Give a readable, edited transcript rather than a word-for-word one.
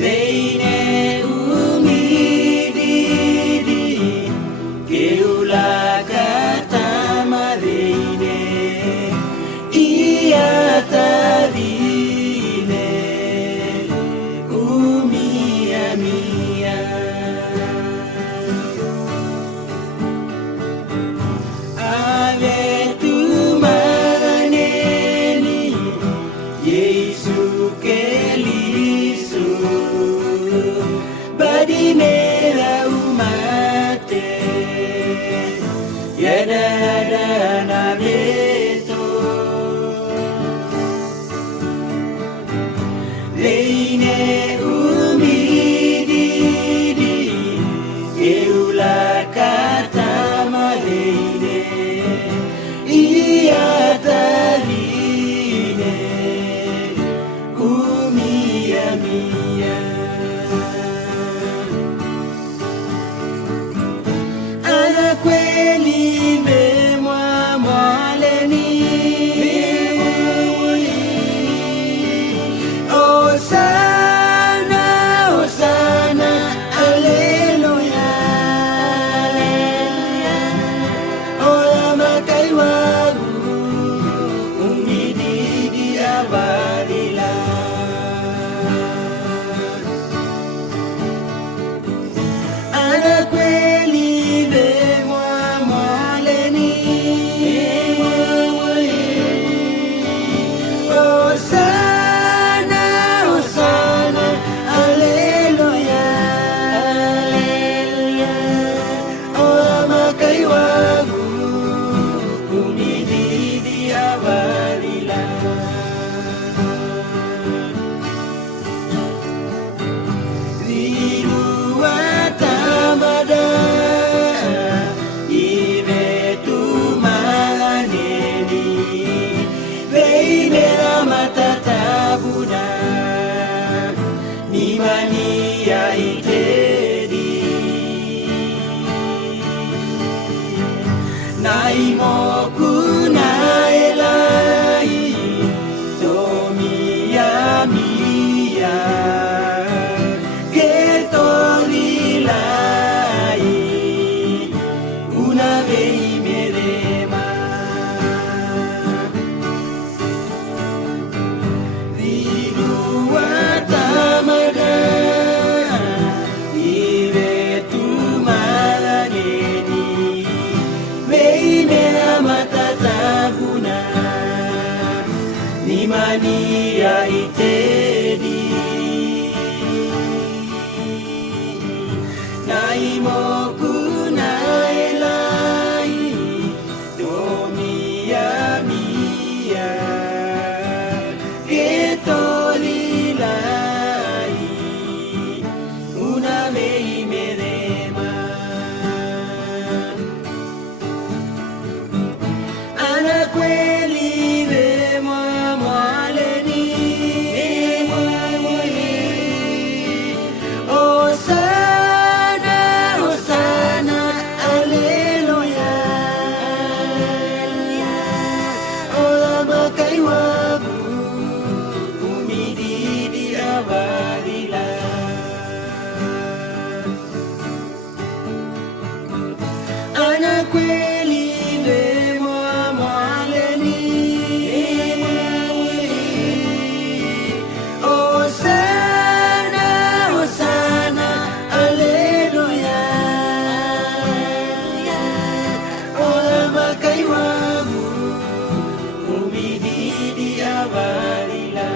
Reine umididi keula katama reine ia tavile umia mia ave tu maneni Yesu kelisu badinera umate yadada na beto Reine umididi keula katama reine ia tavile umia mia ana kweli memwa mwaleni Osana Osana Alleluia Oya makai wangu umididi abarila ana kweli memwa mwaleni Osana Osana Alleluia Oya makai wangu umididi abarila Riruatamada ivetu maneni Veinera matatabuna nimani ya itedi Naimoku naelai Tomia mia Ketolilai Una vei merema Riruatamada ivetu maneni Veinera matatabuna nimani ya itedi Naimoku naelai Tomia mia Ketolilai Una vei merema ana kweli memwa mwaleni Osana Osana Alleluia Ola makai wangu umididi abarila ana kweli memwa mwaleni Osana Osana Alleluia Ola makai wangu umididi abarila